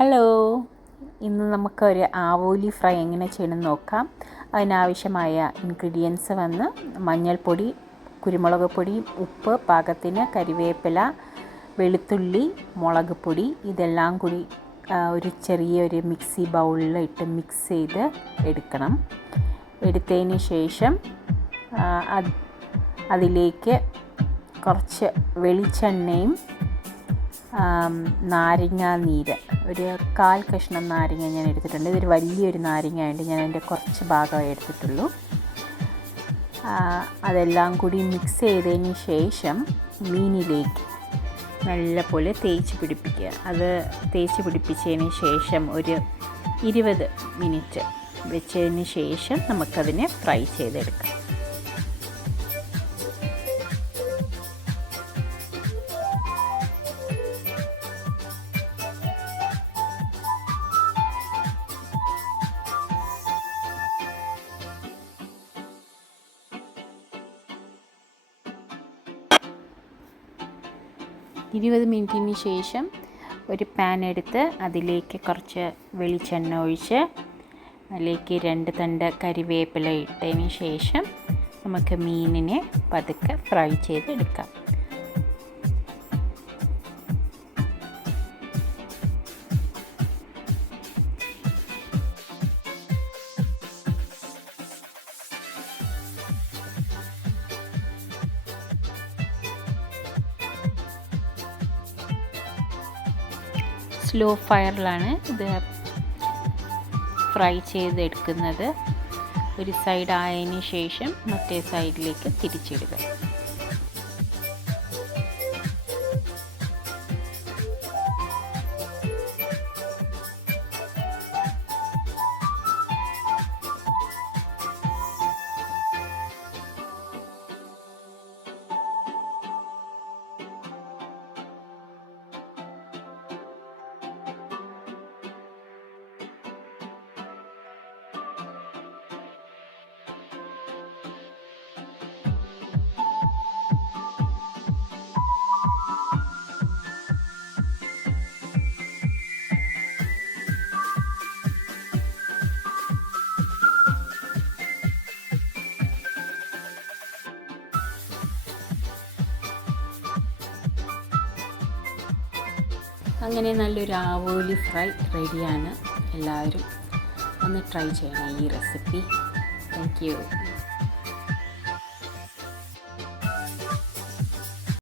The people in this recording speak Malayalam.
ഹലോ, ഇന്ന് നമുക്കൊരു ആവോലി ഫ്രൈ എങ്ങനെ ചെയ്യണമെന്ന് നോക്കാം. അതിനാവശ്യമായ ഇൻഗ്രീഡിയൻസ് വന്ന് മഞ്ഞൾപ്പൊടി, കുരുമുളക് പൊടി, ഉപ്പ് പാകത്തിന്, കരിവേപ്പില, വെളുത്തുള്ളി, മുളക് പൊടി, ഇതെല്ലാം കൂടി ഒരു ചെറിയൊരു മിക്സി ബൗളിലിട്ട് മിക്സ് ചെയ്ത് എടുക്കണം. എടുത്തതിന് ശേഷം അതിലേക്ക് കുറച്ച് വെളിച്ചെണ്ണയും നാരങ്ങ നീര്, ഒരു 1/4 കഷ്ണം നാരങ്ങ ഞാൻ എടുത്തിട്ടുണ്ട്. ഇതൊരു വലിയൊരു നാരങ്ങ ആയതുകൊണ്ട് ഞാൻ അതിൻ്റെ കുറച്ച് ഭാഗമേ എടുത്തിട്ടുള്ളൂ. അതെല്ലാം കൂടി മിക്സ് ചെയ്തതിന് ശേഷം മീനിലേക്ക് നല്ലപോലെ തേച്ച് പിടിപ്പിക്കുക. അത് തേച്ച് പിടിപ്പിച്ചതിന് ശേഷം ഒരു 20 മിനിറ്റ് വെച്ചതിന് ശേഷം നമുക്കതിനെ ഫ്രൈ ചെയ്തെടുക്കാം. ഇരുപത് മിനിറ്റിന് ശേഷം ഒരു പാൻ എടുത്ത് അതിലേക്ക് കുറച്ച് വെളിച്ചെണ്ണ ഒഴിച്ച് അതിലേക്ക് 2 തണ്ട് കരിവേപ്പില ഇട്ടതിന് ശേഷം നമുക്ക് മീനിനെ പതുക്കെ ഫ്രൈ ചെയ്തെടുക്കാം. സ്ലോ ഫയറിലാണ് ഇത് ഫ്രൈ ചെയ്തെടുക്കുന്നത്. ഒരു സൈഡ് ആയതിന് ശേഷം മറ്റേ സൈഡിലേക്ക് തിരിച്ചിടുക. അങ്ങനെ നല്ലൊരു ആവോലി ഫ്രൈ റെഡിയാണ്. എല്ലാവരും ഒന്ന് ട്രൈ ചെയ്യണം ഈ റെസിപ്പി. Thank you.